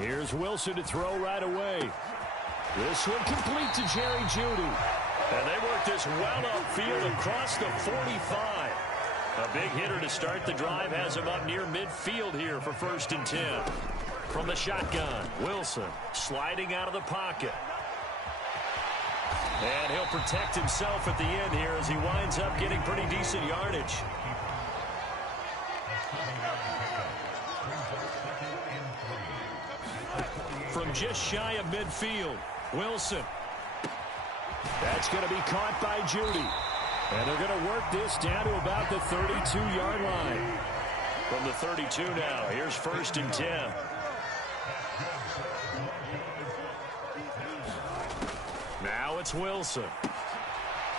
Here's Wilson to throw right away. This one complete to Jerry Jeudy. And they work this well upfield across the 45. A big hitter to start the drive has him up near midfield here for 1st and 10. From the shotgun, Wilson sliding out of the pocket. And he'll protect himself at the end here as he winds up getting pretty decent yardage. From just shy of midfield, Wilson. That's going to be caught by Jeudy. And they're going to work this down to about the 32-yard line. From the 32 now, here's 1st and 10. Now it's Wilson.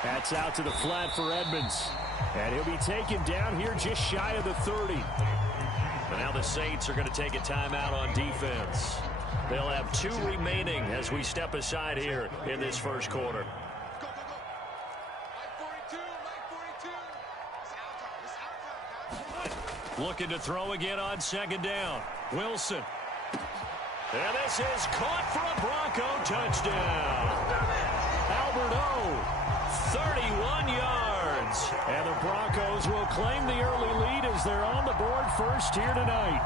That's out to the flat for Edmonds. And he'll be taken down here just shy of the 30. And now the Saints are going to take a timeout on defense. They'll have 2 remaining as we step aside here in this first quarter. Looking to throw again on 2nd down. Wilson. And this is caught for a Bronco touchdown. Albert O, 31 yards. And the Broncos will claim the early lead as they're on the board first here tonight.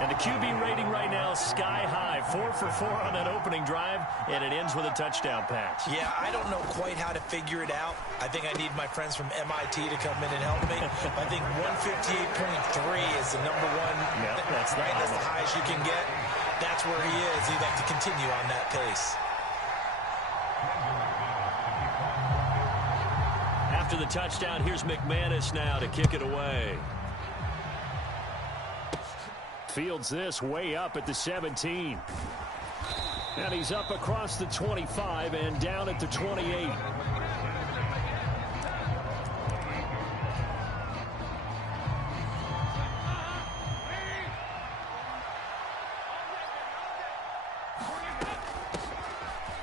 And the QB rating right now sky high. 4 for 4 on that opening drive, and it ends with a touchdown pass. Yeah, I don't know quite how to figure it out. I think I need my friends from MIT to come in and help me. I think 158.3 is the number one. Yep, that's right. That's the highest you can get. That's where he is. He'd like to continue on that pace. After the touchdown, here's McManus now to kick it away. Fields this way up at the 17. And he's up across the 25 and down at the 28.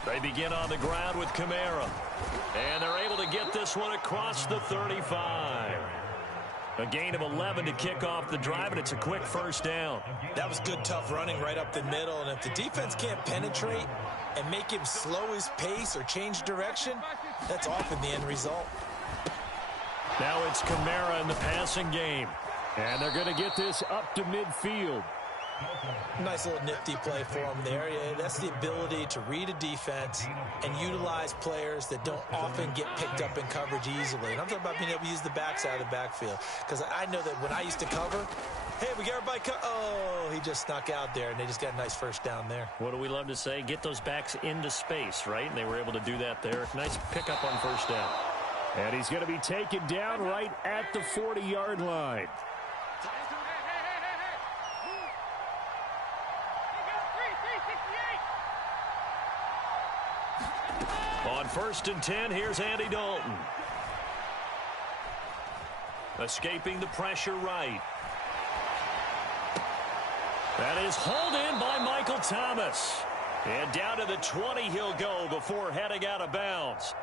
They begin on the ground with Kamara. And they're able to get this one across the 35. A gain of 11 to kick off the drive, and it's a quick 1st down. That was good, tough running right up the middle. And if the defense can't penetrate and make him slow his pace or change direction, that's often the end result. Now it's Kamara in the passing game. And they're going to get this up to midfield. Nice little nifty play for him there. Yeah, that's the ability to read a defense and utilize players that don't often get picked up in coverage easily. And I'm talking about being able to use the backside of the backfield. Because I know that when I used to cover, hey, we got everybody oh, he just snuck out there, and they just got a nice 1st down there. What do we love to say? Get those backs into space, right? And they were able to do that there. Nice pickup on 1st down. And he's going to be taken down right at the 40-yard line. On 1st and 10, here's Andy Dalton. Escaping the pressure right. That is hauled in by Michael Thomas. And down to the 20 he'll go before heading out of bounds.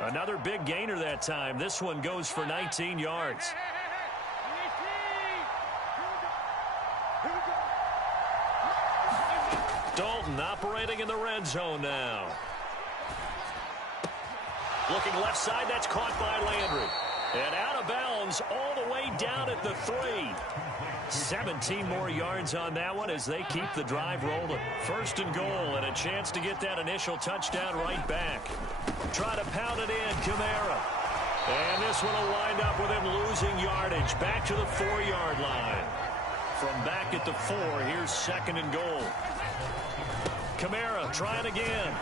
Another big gainer that time. This one goes for 19 yards. Dalton operating in the red zone now. Looking left side, that's caught by Landry. And out of bounds all the way down at the 3. 17 more yards on that one as they keep the drive rolling. 1st and goal and a chance to get that initial touchdown right back. Try to pound it in, Kamara. And this one will wind up with him losing yardage back to the 4-yard line. From back at the 4, here's 2nd and goal. Kamara trying again.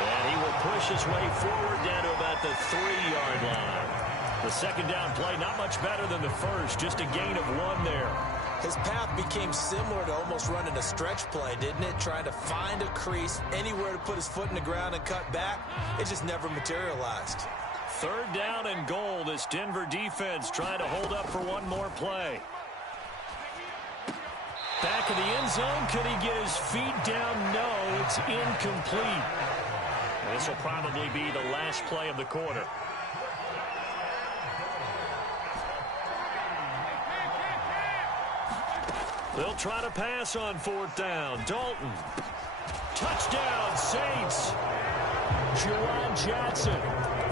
And he will push his way forward down to about the 3-yard line. The 2nd down play, not much better than the first, just a gain of 1 there. His path became similar to almost running a stretch play, didn't it? Trying to find a crease, anywhere to put his foot in the ground and cut back. It just never materialized. 3rd down and goal. This Denver defense trying to hold up for one more play. Back in the end zone. Could he get his feet down? No, it's incomplete. This will probably be the last play of the quarter. They'll try to pass on 4th down. Dalton. Touchdown, Saints. Juwan Johnson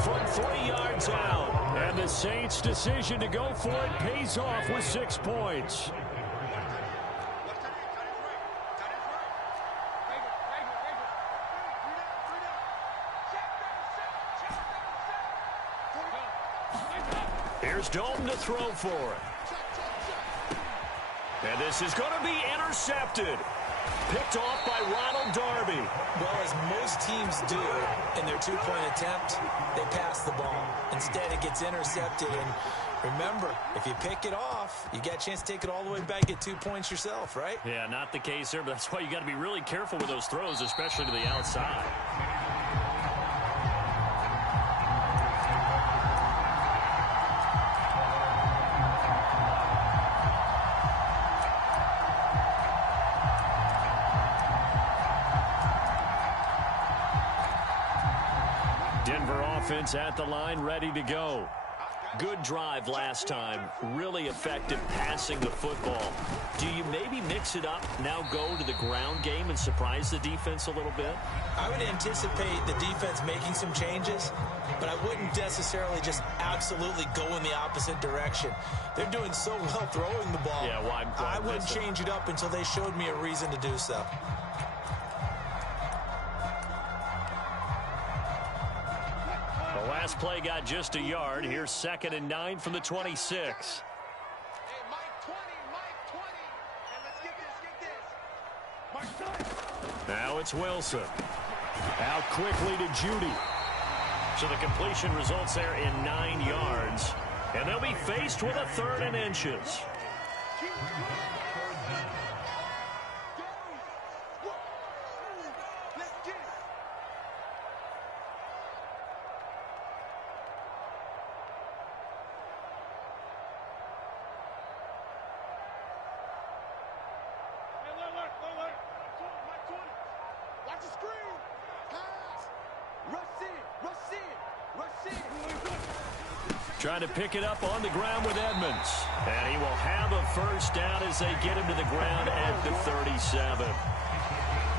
from 3 yards out. And the Saints' decision to go for it pays off with 6 points. Here's Dalton to throw for it. And this is going to be intercepted. Picked off by Ronald Darby. Well, as most teams do in their 2-point attempt, they pass the ball. Instead, it gets intercepted. And remember, if you pick it off, you get a chance to take it all the way back, get 2 points yourself, right? Yeah, not the case there, but that's why you got to be really careful with those throws, especially to the outside. Denver offense at the line, ready to go. Good drive last time. Really effective passing the football. Do you maybe mix it up, now go to the ground game and surprise the defense a little bit? I would anticipate the defense making some changes, but I wouldn't necessarily just absolutely go in the opposite direction. They're doing so well throwing the ball. Yeah, well, I wouldn't change it up until they showed me a reason to do so. The last play got just a yard. Here's 2nd and 9 from the 26. Hey, Mike 20, and let's get this. Now it's Wilson. Out quickly to Judy. So the completion results there in 9 yards. And they'll be faced with a 3rd and inches. Trying to pick it up on the ground with Edmonds. And he will have a 1st down as they get him to the ground at the 37.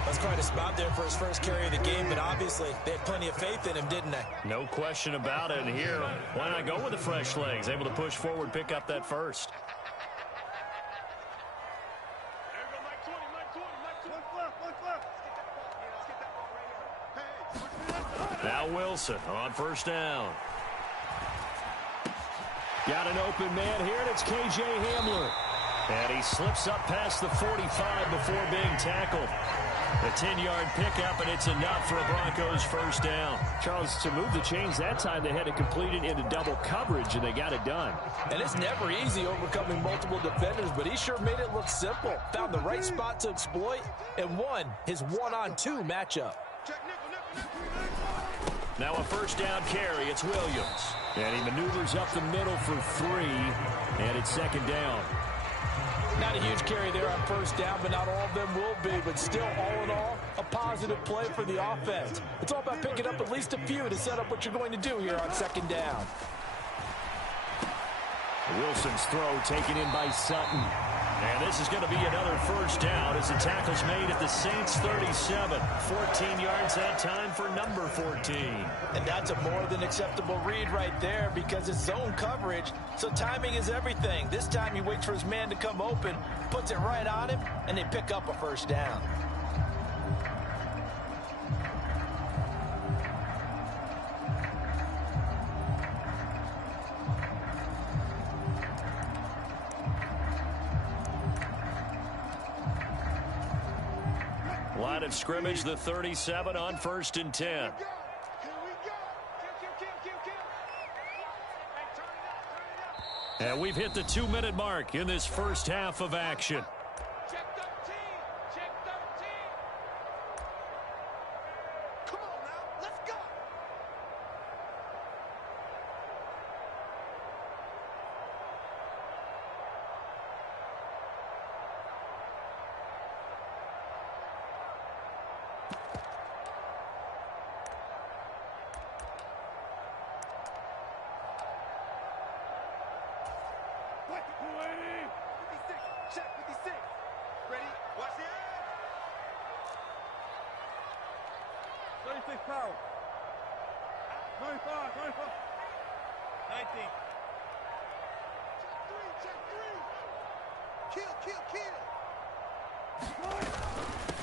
That's quite a spot there for his first carry of the game, but obviously they had plenty of faith in him, didn't they? No question about it. And here, why not go with the fresh legs? Able to push forward, pick up that 1st. Now Wilson on 1st down. Got an open man here, and it's K.J. Hamler. And he slips up past the 45 before being tackled. A 10-yard pickup, and it's enough for a Broncos 1st down. Charles, to move the chains that time, they had to complete it into double coverage, and they got it done. And it's never easy overcoming multiple defenders, but he sure made it look simple. Found the right spot to exploit and won his 1-on-2 matchup. Now a 1st down carry. It's Williams. And he maneuvers up the middle for 3. And it's 2nd down. Not a huge carry there on 1st down, but not all of them will be. But still, all in all, a positive play for the offense. It's all about picking up at least a few to set up what you're going to do here on 2nd down. Wilson's throw taken in by Sutton. And this is going to be another 1st down as the tackle's made at the Saints 37. 14 yards that time for number 14. And that's a more than acceptable read right there because it's zone coverage, so timing is everything. This time he waits for his man to come open, puts it right on him, and they pick up a 1st down. Line of scrimmage, the 37 on 1st and 10. And we've hit the 2-minute mark in this first half of action. Ready? Watch the edge. 36 pounds. 25, 25. 19. Check three. Kill, kill, kill.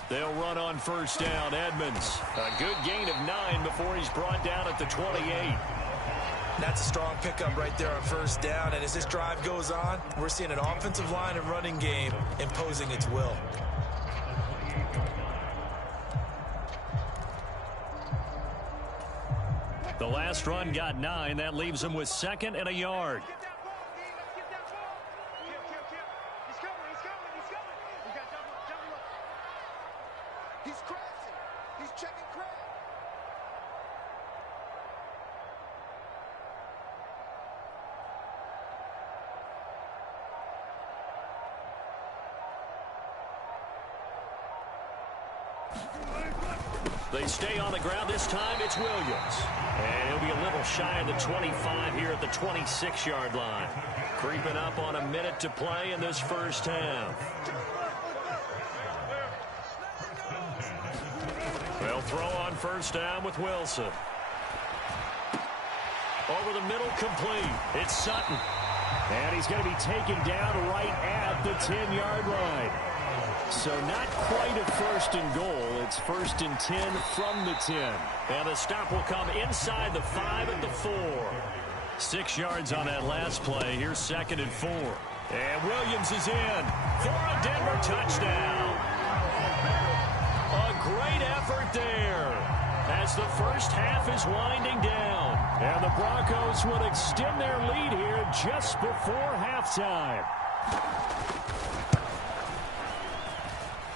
They'll run on first down. Edmonds, a good gain of 9 before he's brought down at the 28. That's a strong pickup right there on first down. And as this drive goes on, we're seeing an offensive line and running game imposing its will. The last run got 9. That leaves him with 2nd and a yard. Get that ball, D. Let's get that ball. Kill, kill, kill. He's coming, he's coming, he's coming. We got double up, double up. He's crashing. He's checking crash. They stay on the ground. This time it's Williams. And he'll be a little shy of the 25 here at the 26-yard line. Creeping up on a minute to play in this first half. They'll throw on first down with Wilson. Over the middle, complete. It's Sutton. And he's going to be taken down right at the 10-yard line. So not quite a 1st and goal. It's 1st and 10 from the 10. And the stop will come inside the 5 at the 4. 6 yards on that last play. Here's 2nd and 4. And Williams is in for a Denver touchdown. A great effort there as the first half is winding down. And the Broncos will extend their lead here just before halftime.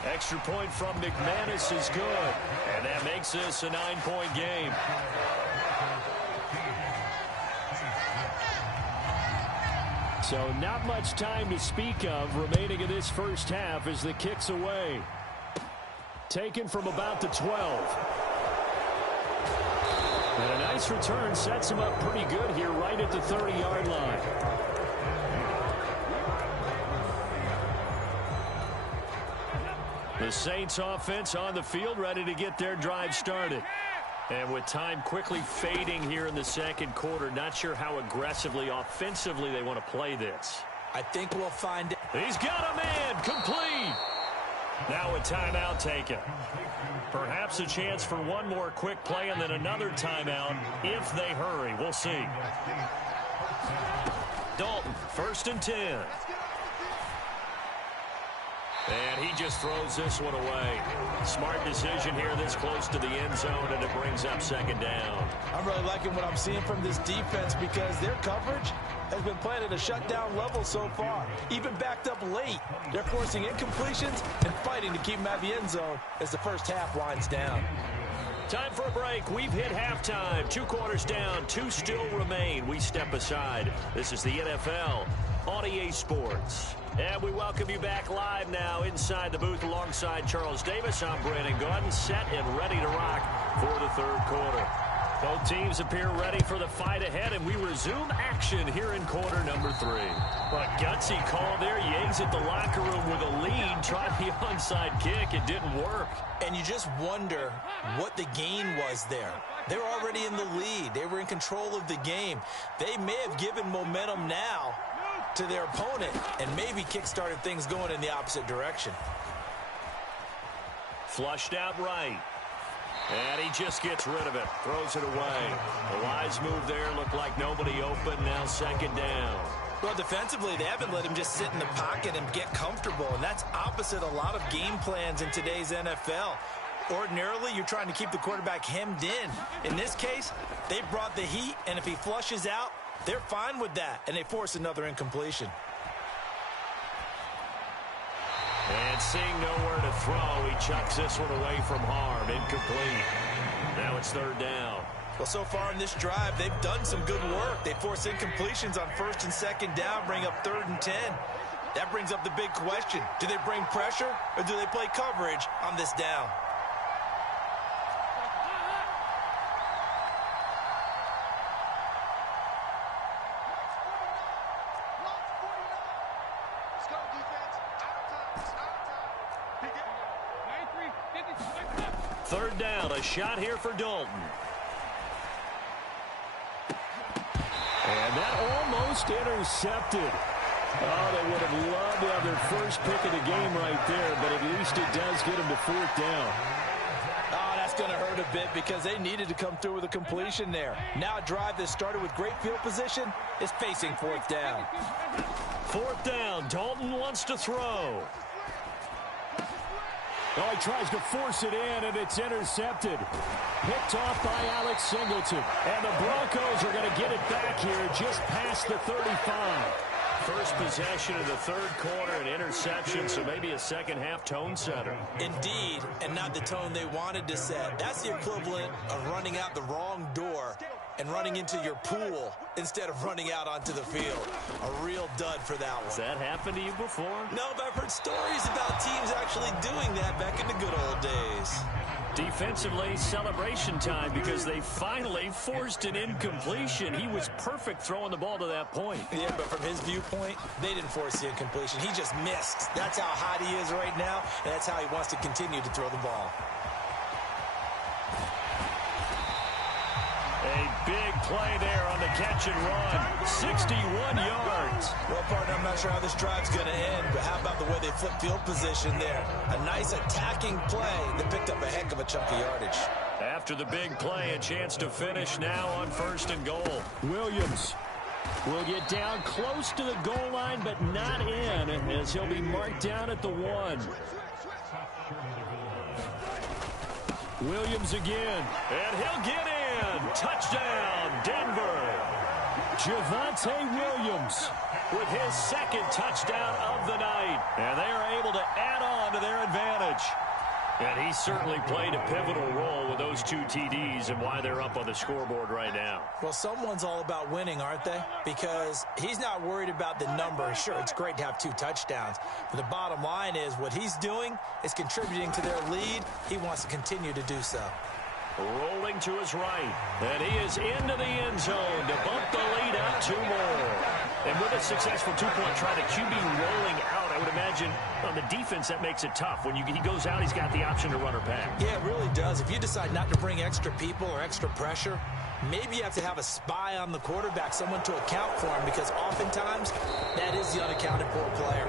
Extra point from McManus is good. And that makes this a 9-point game. So not much time to speak of remaining in this first half as the kick's away. Taken from about the 12. And a nice return sets him up pretty good here right at the 30-yard line. The Saints offense on the field ready to get their drive started. And with time quickly fading here in the second quarter, not sure how aggressively, offensively they want to play this. I think we'll find it. He's got a man, complete. Now a timeout taken. Perhaps a chance for one more quick play and then another timeout if they hurry. We'll see. Dalton, 1st and 10. And he just throws this one away. Smart decision here this close to the end zone, and it brings up 2nd down. I'm really liking what I'm seeing from this defense because their coverage has been playing at a shutdown level so far. Even backed up late, they're forcing incompletions and fighting to keep them out of the end zone as the first half winds down. Time for a break. We've hit halftime. 2 quarters down, 2 still remain. We step aside. This is the NFL on EA Sports. And we welcome you back live now inside the booth alongside Charles Davis. I'm Brandon Gaudin, set and ready to rock for the 3rd quarter. Both teams appear ready for the fight ahead, and we resume action here in quarter number 3. Well, a gutsy call there. Yates at the locker room with a lead, tried the onside kick. It didn't work. And you just wonder what the gain was there. They were already in the lead. They were in control of the game. They may have given momentum now to their opponent and maybe kick-started things going in the opposite direction. Flushed out right. And he just gets rid of it. Throws it away. A wise move there. Looked like nobody open. Now 2nd down. Well, defensively, they haven't let him just sit in the pocket and get comfortable. And that's opposite a lot of game plans in today's NFL. Ordinarily, you're trying to keep the quarterback hemmed in. In this case, they brought the heat, and if he flushes out, they're fine with that, and they force another incompletion. And seeing nowhere to throw, he chucks this one away from harm. Incomplete. Now it's 3rd down. Well, so far in this drive, they've done some good work. They force incompletions on 1st and 2nd down, bring up 3rd and 10. That brings up the big question. Do they bring pressure, or do they play coverage on this down? Let's go, defense. Out of time. Out of time. Third down, a shot here for Dalton. And that almost intercepted. Oh, they would have loved to have their first pick of the game right there, but at least it does get them to fourth down. Oh, that's going to hurt a bit because they needed to come through with a completion there. Now a drive that started with great field position is facing fourth down. Fourth down, Dalton wants to throw. Oh, he tries to force it in, and it's intercepted. Picked off by Alex Singleton. And the Broncos are going to get it back here just past the 35. First possession of the third quarter, an interception, so maybe a second-half tone setter. Indeed, and not the tone they wanted to set. That's the equivalent of running out the wrong door and running into your pool instead of running out onto the field. A real dud for that one. Has that happened to you before? No, but I've heard stories about teams actually doing that back in the good old days. Defensively, celebration time because they finally forced an incompletion. He was perfect throwing the ball to that point. Yeah, but from his viewpoint, they didn't force the incompletion. He just missed. That's how hot he is right now, and that's how he wants to continue to throw the ball. A big play there on the catch and run. 61 yards. Well, partner, I'm not sure how this drive's going to end, but how about the way they flip field position there? A nice attacking play that picked up a heck of a chunk of yardage. After the big play, a chance to finish now on first and goal. Williams will get down close to the goal line, but not in, as he'll be marked down at the 1. Williams again. And he'll get in. Touchdown, Denver. Javonte Williams with his second touchdown of the night. And they are able to add on to their advantage. And he certainly played a pivotal role with those 2 TDs and why they're up on the scoreboard right now. Well, someone's all about winning, aren't they? Because he's not worried about the number. Sure, it's great to have 2 touchdowns. But the bottom line is what he's doing is contributing to their lead. He wants to continue to do so. Rolling to his right. And he is into the end zone to bump the lead out 2 more. And with a successful 2-point try, the QB rolling out, I would imagine on the defense that makes it tough. When he goes out, he's got the option to run or pass. Yeah, it really does. If you decide not to bring extra people or extra pressure, maybe you have to have a spy on the quarterback, someone to account for him, because oftentimes that is the unaccounted for player.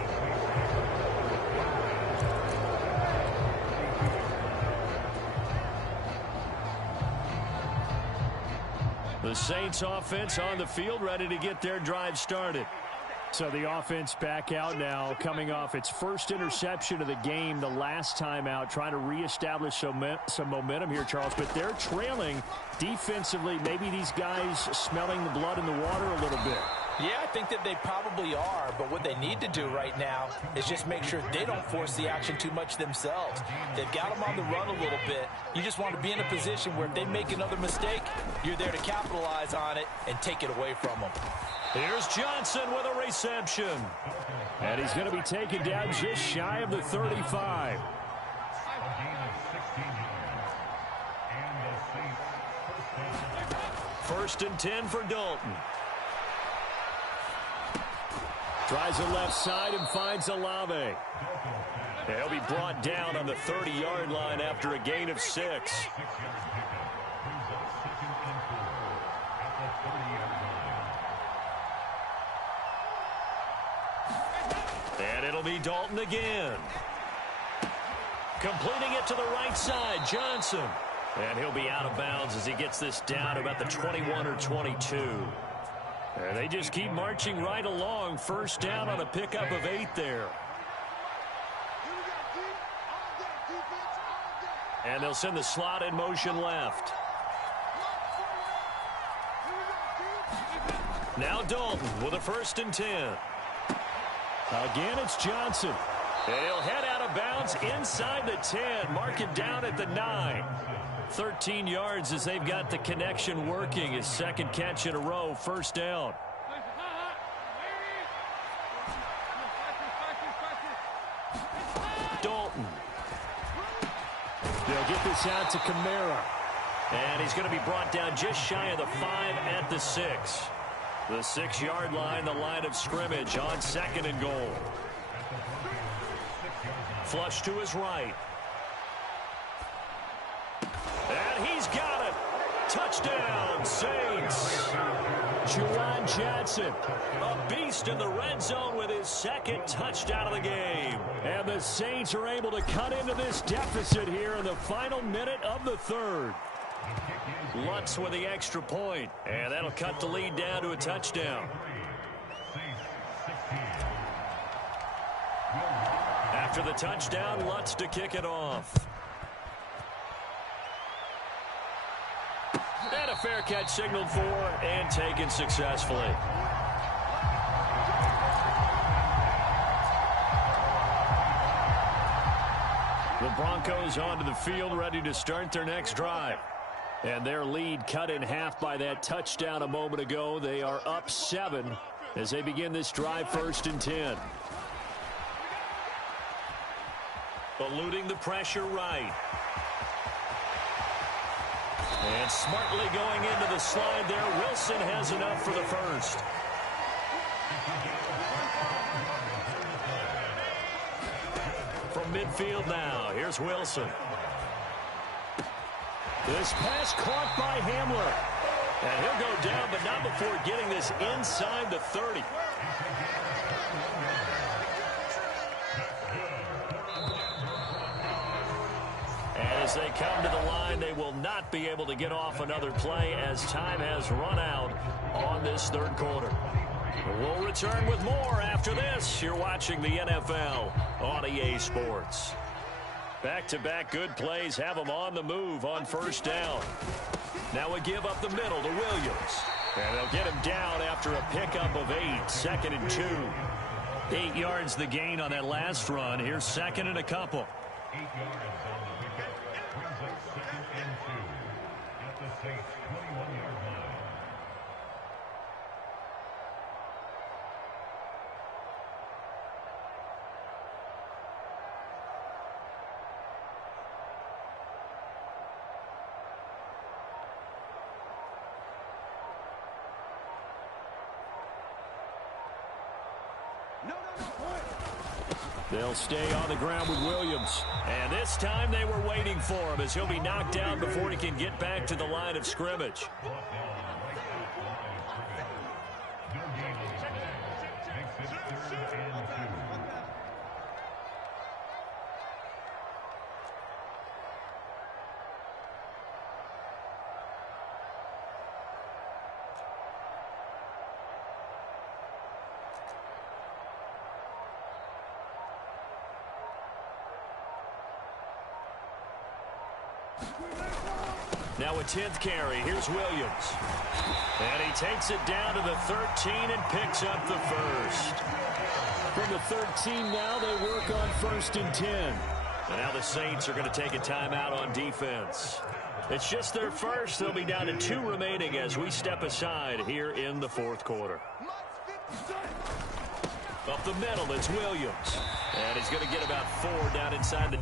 The Saints offense on the field, ready to get their drive started. So the offense back out now, coming off its first interception of the game the last time out, trying to reestablish some momentum here, Charles. But they're trailing defensively. Maybe these guys smelling the blood in the water a little bit. Yeah, I think that they probably are, but what they need to do right now is just make sure they don't force the action too much themselves. They've got them on the run a little bit. You just want to be in a position where if they make another mistake, you're there to capitalize on it and take it away from them. Here's Johnson with a reception. And he's going to be taken down just shy of the 35. First and 10 for Dalton. Tries the left side and finds Olave. He'll be brought down on the 30-yard line after a gain of 6. And it'll be Dalton again. Completing it to the right side, Johnson. And he'll be out of bounds as he gets this down about the 21 or 22. And they just keep marching right along. First down on a pickup of 8 there. And they'll send the slot in motion left. Now Dalton with a first and 10. Again, it's Johnson. And he'll head out of bounds inside the 10. Mark it down at the 9. 13 yards as they've got the connection working. His second catch in a row, first down. Dalton. They'll get this out to Kamara. And he's going to be brought down just shy of the 5 at the 6. The 6-yard line, the line of scrimmage on second and goal. Flush to his right. he's got it. Touchdown, Saints. Juwan Johnson, A beast in the red zone with his second touchdown of the game. and the Saints are able to cut into this deficit here in the final minute of the third. Lutz with the extra point, and that'll cut the lead down to a touchdown. After the touchdown, Lutz to kick it off. And a fair catch signaled for and taken successfully. The Broncos onto the field, ready to start their next drive. And their lead cut in half by that touchdown a moment ago. They are up 7 as they begin this drive, 1st and 10. Eluding the pressure right. And smartly going into the slide there. Wilson has enough for the first. From midfield now, here's Wilson. This pass caught by Hamler. And he'll go down, but not before getting this inside the 30. And as they come to the line, they will not be able to get off another play as time has run out on this third quarter. We'll return with more after this. You're watching the NFL on EA Sports. Back-to-back good plays have them on the move on first down. Now a give up the middle to Williams. And they'll get him down after a pickup of 8, 2nd and 2. 8 yards the gain on that last run. Here's 2nd and a couple. 8 yards on the pickup. Brings up 2nd and 2 at the Saints' 21-yard line. They'll stay on the ground with Williams. And this time they were waiting for him as he'll be knocked down before he can get back to the line of scrimmage. Now a 10th carry. Here's Williams. And he takes it down to the 13 and picks up the first. From the 13 now, they work on 1st and 10. And now the Saints are going to take a timeout on defense. It's just their first. They'll be down to 2 remaining as we step aside here in the 4th quarter. Up the middle, it's Williams. And he's going to get about 4 down inside the...